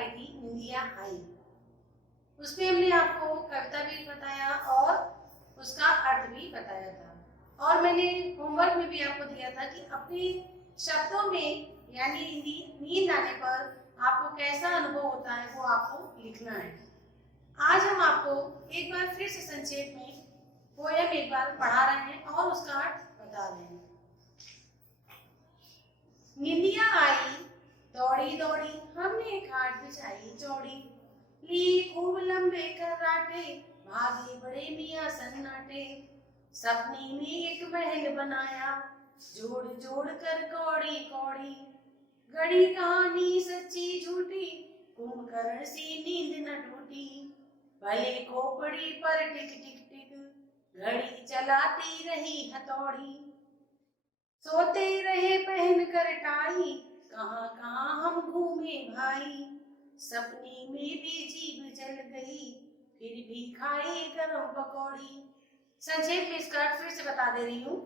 आई थी निंदिया आई। उसमें हमने आपको कविता भी बताया और उसका अर्थ भी बताया था। और मैंने होमवर्क में भी आपको दिया था कि अपने शब्दों में यानी नींद आने पर आपको कैसा अनुभव होता है वो आपको लिखना है। आज हम आपको एक बार फिर से संक्षेप में पोयम एक बार पढ़ा रहे हैं और उसका अर्थ बता रहे हैं। निंदिया आई दौड़ी दौड़ी हमने खाट बिछाई चौड़ी, ली खूब लंबे कर्राटे भागे बड़े मियाँ सन्नाटे, सपने में एक महल बनाया जोड़ जोड़ कर कौड़ी कौड़ी, गढ़ी कहानी सच्ची झूठी कुंभकर्ण सी नींद न टूटी, भले खोपड़ी पर टिक टिक टिक घड़ी चलाती रही हथौड़ी, सोते रहे पहन कर टाई कहाँ कहाँ हम घूमे भाई, सपने में भी जीभ जल गई फिर भी खाई गरम पकौड़ी। संक्षेप में इसका अर्थ फिर से बता दे रही हूँ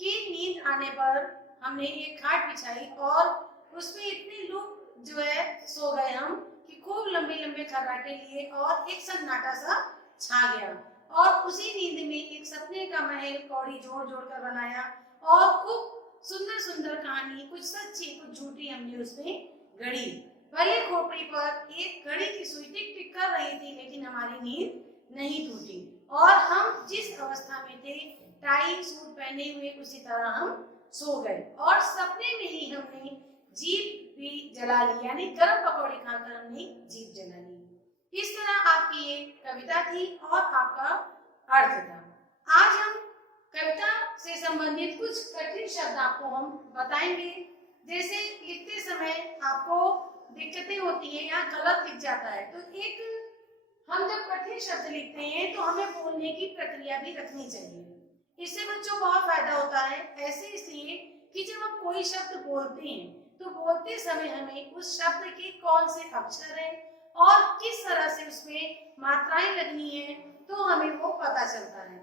कि नींद आने पर हमने एक खाट बिछाई और उसमें इतने लोग जो है सो गए हम कि खूब लंबे लंबे खर्राटे लिए और एक सन्नाटा सा छा गया, और उसी नींद में एक सपने का महल कौड़ी जोड़ जोड़ कर बनाया और खूब सुंदर सुंदर कहानी कुछ सच्ची कुछ झूठी हमने उसमें गढ़ी। भले खोपड़ी पर एक घड़ी की सुई टिक टिक कर रही थी लेकिन हमारी नींद नहीं टूटी, और हम जिस अवस्था में थे टाई सूट पहने हुए उसी तरह हम सो गए, और सपने में ही हमने जीभ भी जला ली यानी गरम पकौड़ी खाकर हमने जीभ जला ली। इस तरह आपकी ये कविता थी और आपका अर्थ था। आज हम कविता से संबंधित कुछ कठिन शब्द आपको हम बताएंगे। जैसे लिखते समय आपको दिक्कतें होती है या गलत लिख जाता है, तो एक हम जब कठिन शब्द लिखते हैं तो हमें बोलने की प्रक्रिया भी रखनी चाहिए। इससे बच्चों को बहुत फायदा होता है। ऐसे इसलिए कि जब हम कोई शब्द बोलते हैं तो बोलते समय हमें उस शब्द के कौन से अक्षर हैं और किस तरह से उसमें मात्राएं लगनी है तो हमें वो पता चलता है।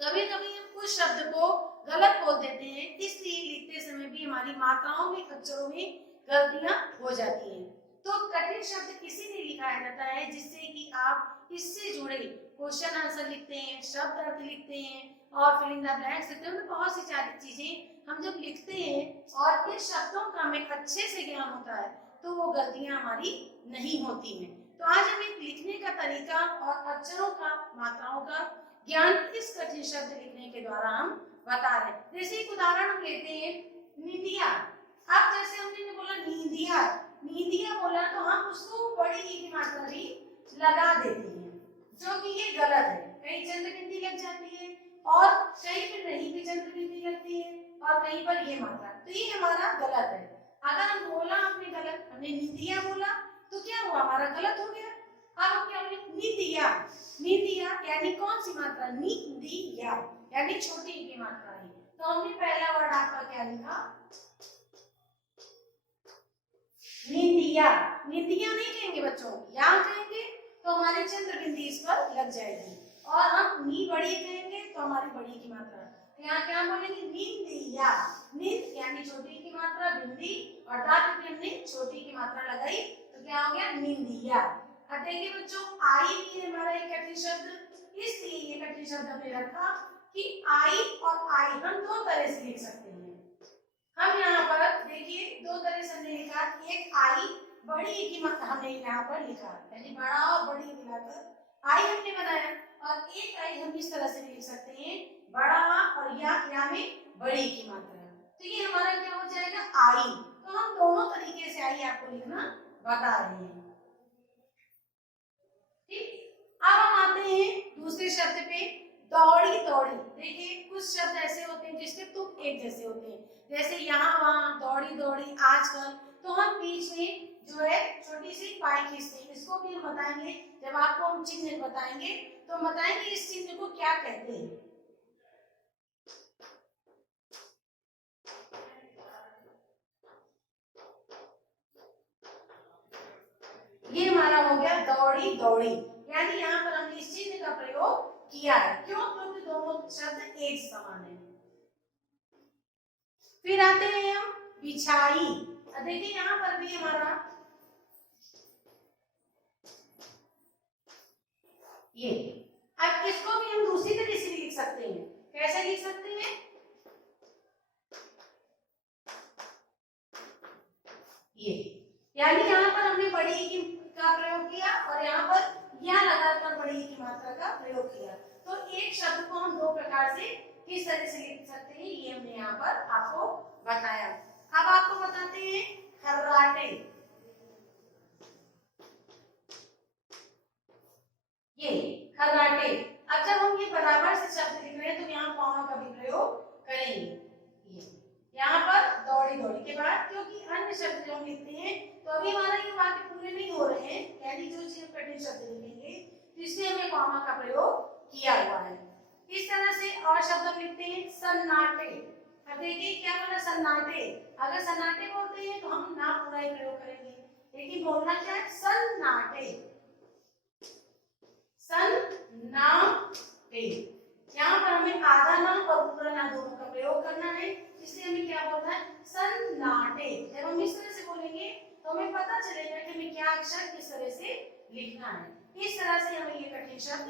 कभी कभी हम कुछ शब्द को गलत बोल देते हैं, इसलिए लिखते समय भी हमारी मात्राओं में अक्षरों में गलतियां हो जाती हैं। तो कठिन शब्द इसीलिए लिखाया जाता है जिससे कि आप इससे जुड़े क्वेश्चन आंसर लिखते हैं, शब्द अर्थ लिखते हैं और फिल इन द ब्लैंक्स लिखते हैं। बहुत सी सारी चीजें हम जब लिखते हैं और इन शब्दों का हमें अच्छे से ज्ञान होता है तो वो गलतियां हमारी नहीं होती हैं। तो आज हम एक लिखने का तरीका और अक्षरों का मात्राओं का ज्ञान इस कठिन शब्द लिखने के द्वारा हम बता रहे हैं। जैसे एक उदाहरण हम लेते हैं निंदिया। अब जैसे हमने बोला नींदिया, नींदिया बोला तो हम उसको बड़ी ई की मात्रा भी लगा देते हैं, जो कि ये गलत है। कहीं चंद्र बिंदी लग जाती है और कहीं पर नहीं भी चंद्र बिंदी लगती है और कहीं पर ये मात्रा, तो ये हमारा गलत है। अगर हम बोला हमने गलत, हमने नींदिया बोला तो क्या हुआ, हमारा गलत हो गया। अब हम क्या बोले निंदिया, निंदिया यानी कौन सी मात्रा, निंदिया यानी छोटी की मात्रा है। तो हमने पहला वर्ड आपका क्या लिखा, निंदिया। निंदिया नहीं कहेंगे बच्चों, यहाँ कहेंगे तो हमारे चंद्र बिंदी इस पर लग जाएगी, और हम नी बड़ी कहेंगे तो हमारी बड़ी की मात्रा। तो यहाँ क्या बोलेंगे निंदिया, निंद यानी छोटी की मात्रा, बिंदी और दांत पे हमने छोटी की मात्रा लगाई तो क्या हो गया निंदिया। अब देखिए बच्चों आई भी हमारा एक कठिन शब्द, इसलिए ये कठिन शब्द हमने रखा कि आई और आई हम दो तरह से लिख सकते हैं। हम यहाँ पर देखिए दो तरह से हमने लिखा, एक आई बड़ी की मात्रा हमने यहाँ पर लिखा यानी बड़ा और बड़ी मिलाकर आई हमने बनाया, और एक आई हम इस तरह से लिख सकते हैं बड़ा और या में बड़ी की मात्रा। तो ये हमारा क्या हो जाएगा आई। तो हम दोनों तरीके से आई आपको लिखना बता रहे हैं। अब हम आते हैं दूसरे शब्द पे, दौड़ी दौड़ी। देखिए कुछ शब्द ऐसे होते हैं जिसके तुक एक जैसे होते हैं, जैसे यहाँ वहां, दौड़ी दौड़ी, आजकल। तो हम बीच में जो है छोटी सी पाई खींचते हैं, इसको भी हम बताएंगे जब आपको हम चिन्ह बताएंगे तो बताएंगे इस चिन्ह को क्या कहते हैं। ये हमारा हो गया दौड़ी दौड़ी, यानी यहाँ पर हमने इस चिन्ह का प्रयोग किया है। क्यों? क्योंकि दोनों शब्द एक समान है। फिर आते हैं हम बिछाई। देखिए यहाँ पर भी हमारा ये। अब इसको भी हम दूसरी तरीके से लिख सकते हैं। कैसे लिख सकते हैं? ये, यानी यहाँ पर हमने बड़ी ई का प्रयोग किया और यहाँ पर या लगाकर बड़ी ई की मात्रा का प्रयोग किया। तो एक शब्द को हम दो प्रकार से किस तरह से लिख सकते हैं, ये हमने यहाँ पर आपको बताया। अब आपको बताते हैं खर्राटे। ये खर्राटे। अब जब हम ये बराबर से शब्द लिख रहे हैं तो यहाँ कॉमा का भी प्रयोग करेंगे। ये यहाँ पर दौड़ी दौड़ी के बाद, क्योंकि अन्य शब्द जो हम लिखते हैं तो अभी हमारा ये वाक्य पूरे नहीं हो रहे हैं, यानी जो चीज कठिन शब्द लिखेंगे तो इसलिए हमने कॉमा का प्रयोग किया हुआ है। इस तरह से और शब्द हम लिखते हैं सन्नाटे। अब देखिए क्या बना सन्नाटे। अगर सन्नाटे बोलते हैं तो हम ना पूरा ही प्रयोग करेंगे, लेकिन बोलना क्या है? सन्नाटे, सन्नाटे। यहाँ पर हमें आधा नाम और पूरा नाम दोनों का प्रयोग करना है, इसलिए हमें क्या बोलना है? सन्नाटे। जब हम इस तरह से बोलेंगे तो हमें पता चलेगा कि हमें क्या अक्षर किस तरह से लिखना है। इस तरह से हमें ये कठिन शब्द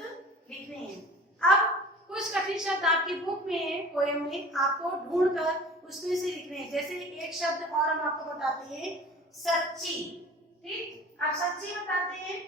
लिखने हैं। अब कुछ कठिन शब्द आपकी बुक में है, पोएम में, आपको ढूंढकर उसमें से लिखने हैं। जैसे एक शब्द और हम आपको बताते हैं, सच्ची। ठीक, आप सच्ची बताते हैं।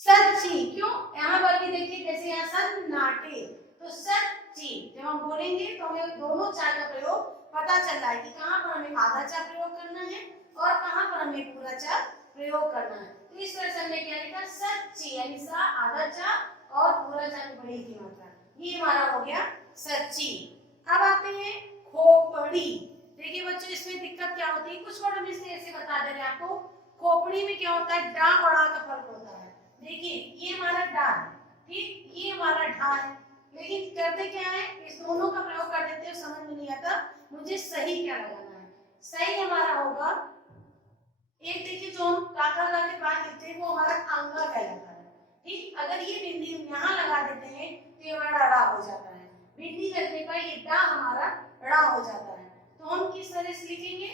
सच्ची, क्यों? यहाँ पर भी देखिए, जैसे यहाँ सन्नाटे, तो सच्ची जब हम बोलेंगे तो हमें दोनों चा का प्रयोग पता चल रहा है कि कहाँ पर हमें आधा चा प्रयोग करना है और कहाँ पर हमें पूरा चा प्रयोग करना है। तो इस तरह से हमने क्या लिखा? सच्ची, यानी सा आधा चा और पूरा चा की बड़ी की मात्रा, ये हमारा हो गया सच्ची। अब आते हैं खोपड़ी। देखिए बच्चों, इसमें दिक्कत क्या होती है, कुछ वर्ड हम इसलिए ऐसे बता दे रहे हैं आपको। खोपड़ी में क्या होता है? डा और आ का फर्क होता है। देखिए ये हमारा डा है, ठीक, ये हमारा ढा है, लेकिन करते क्या है, इस दोनों का प्रयोग कर देते हो, समझ में नहीं आता मुझे सही क्या लगाना है। सही हमारा होगा, एक देखिए जो हम काका का के बाद लिखते हैं वो हमारा अंगा कहलाता है। ठीक, अगर ये बिंदी यहाँ लगा देते हैं तो ये हमारा ड़ा हो जाता है। बिंदी लगने पर ये डा हमारा ड़ा हो जाता है। तो हम किस तरह से लिखेंगे?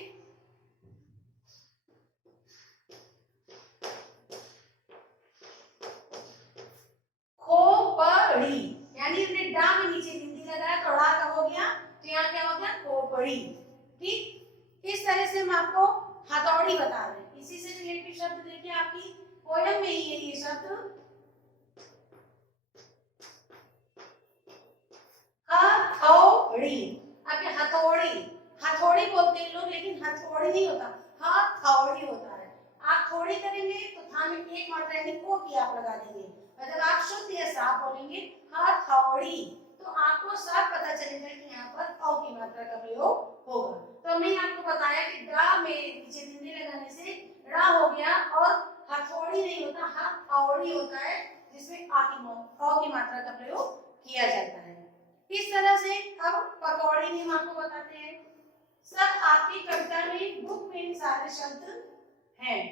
खोपड़ी, यानी हमने डा में नीचे बिंदी लगाया तो ड़ा का हो गया, तो यहाँ क्या हो गया? खोपड़ी। ठीक, इस तरह से हम आपको हथौड़ी बता रहे हैं। इसी से रिलेटेड शब्द देखिए, आपकी पोयम में ही है ये शब्द, हथौड़ी। अब ये हथौड़ी, हथौड़ी बोलते हैं लोग, लेकिन हथौड़ी नहीं होता, हथौड़ी होता है। आप थोड़ी करेंगे तो था में एक मात्रा यानी को की आप लगा देंगे, और जब आप शुद्ध या साफ बोलेंगे हथौड़ी तो आपको सब पता चलेगा कि यहाँ पर औ की मात्रा का प्रयोग होगा। तो हमने आपको बताया कि ड्रा में पीछे बिंदी लगाने से ड़ा हो गया, और हथौड़ी नहीं होता, हथौड़ी होता है, जिसमें औ की मात्रा का प्रयोग किया जाता है। इस तरह से अब पकौड़ी भी हम आपको बताते हैं। सब आपकी कविता में, बुक में सारे शब्द हैं।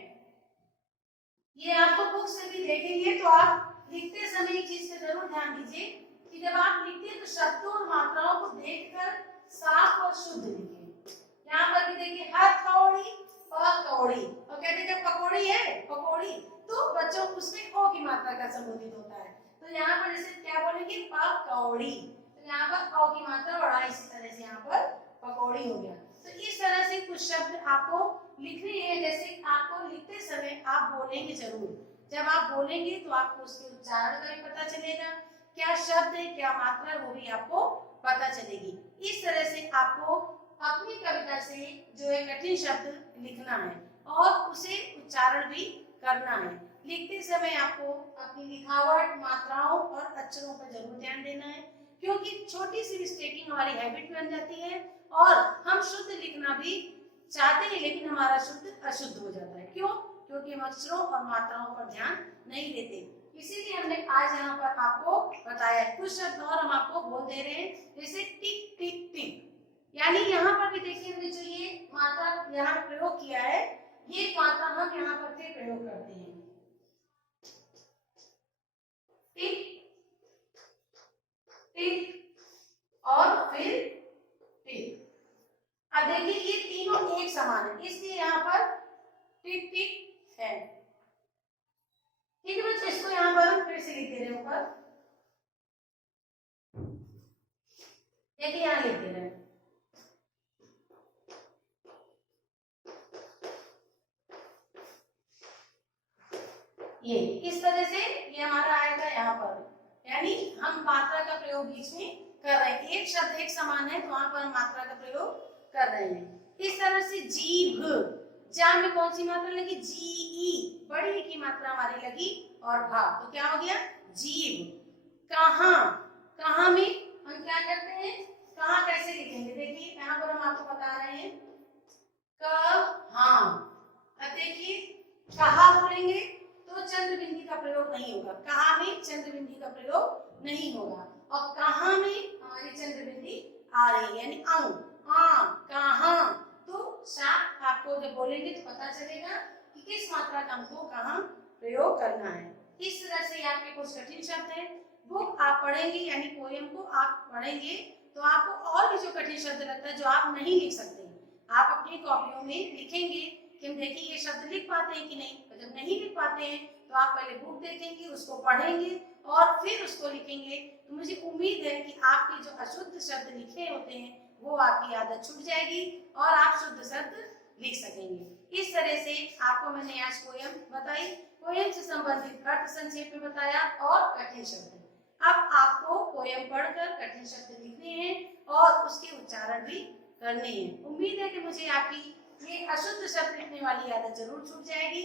ये आपको बुक से भी देखेंगे तो आप लिखते समय एक चीज का जरूर ध्यान दीजिए कि जब आप लिखते हैं तो शब्दों और मात्राओं को देखकर साफ और शुद्ध लिखें। यहाँ पर भी देखिए हथौड़ी, पकौड़ी, और कहते जब पकौड़ी है पकौड़ी तो बच्चों उसमें ओ की मात्रा का संबोधित होता है, तो यहाँ पर जैसे क्या बोलेंगे? पकौड़ी, तो यहाँ पर ओ की मात्रा बढ़ा, इसी तरह से यहाँ पर पकौड़ी हो गया। तो इस तरह से कुछ शब्द आपको लिखने हैं। जैसे आपको लिखते समय आप बोलेंगे जरूर, जब आप बोलेंगे तो आपको उसके उच्चारण का भी पता चलेगा, क्या शब्द है क्या मात्रा वो भी आपको पता चलेगी। इस तरह से आपको अपनी कविता से जो है कठिन शब्द लिखना है और उसे उच्चारण भी करना है। लिखते समय आपको अपनी लिखावट, मात्राओं और अक्षरों पर जरूर ध्यान देना है, क्योंकि छोटी सी मिस्टेकिंग हमारी हैबिट बन जाती है और हम शुद्ध लिखना भी चाहते हैं लेकिन हमारा शुद्ध अशुद्ध हो जाता है। क्यों? क्योंकि हम अक्षरों और मात्राओं पर ध्यान नहीं देते। इसीलिए हमने आज यहाँ पर आपको बताया है। कुछ शब्द और हम आपको बोल दे रहे हैं, जैसे टिक टिक टिक, यानी यहाँ पर भी देखिए हमने जो ये मात्रा यहाँ प्रयोग किया है, ये मात्रा हम यहाँ पर फिर प्रयोग करते हैं। टिक टिक और फिर टिक। अब देखिए ये तीनों एक समान है, इसलिए यहाँ पर टिक टिक देखिए यहाँ लिख दे रहे हैं। ये इस तरह से ये हमारा आएगा यहाँ पर, यानी हम मात्रा का प्रयोग बीच में कर रहे हैं। एक शब्द एक समान है तो वहां पर हम मात्रा का प्रयोग कर रहे हैं। इस तरह से जीभ, जा में कौन सी मात्रा लगी? जी ई, बड़ी की मात्रा हमारी लगी और भा, तो क्या हो गया? जीभ। कहाँ, कहाँ में हम क्या करते हैं? कहाँ कैसे लिखेंगे? देखिए यहाँ पर हम आपको बता रहे हैं कहाँ। अब देखिए कहा बोलेंगे तो चंद्र बिंदी का प्रयोग नहीं होगा, कहा में चंद्र बिंदी का प्रयोग नहीं होगा, और कहाँ में हमारी चंद्र बिंदी आ रही है, यानी आऊं, कहाँ। तो साफ आपको जब बोलेंगे तो पता चलेगा कि किस मात्रा का हमको कहाँ प्रयोग करना है। इस तरह से आपके कुछ कठिन शब्द हैं, वो आप पढ़ेंगे, यानी पोएम को आप पढ़ेंगे तो आपको और भी जो कठिन शब्द लगता है जो आप नहीं लिख सकते, आप अपनी कॉपियों में लिखेंगे कि हम देखिए ये शब्द लिख पाते हैं कि नहीं। तो जब नहीं लिख पाते हैं तो आप पहले बुक देखेंगे, उसको पढ़ेंगे और फिर उसको लिखेंगे। तो मुझे उम्मीद है कि आपके जो अशुद्ध शब्द लिखे होते हैं वो आपकी आदत छूट जाएगी और आप शुद्ध शब्द लिख सकेंगे। इस तरह से आपको मैंने आज पोयम बताई, पोयम से संबंधित अर्थ संक्षेप में बताया और कठिन शब्द। अब आपको पोयम पढ़कर कठिन शब्द लिखने हैं और उसके उच्चारण भी करने हैं। उम्मीद है कि मुझे आपकी ये अशुद्ध शब्द लिखने वाली आदत जरूर छूट जाएगी।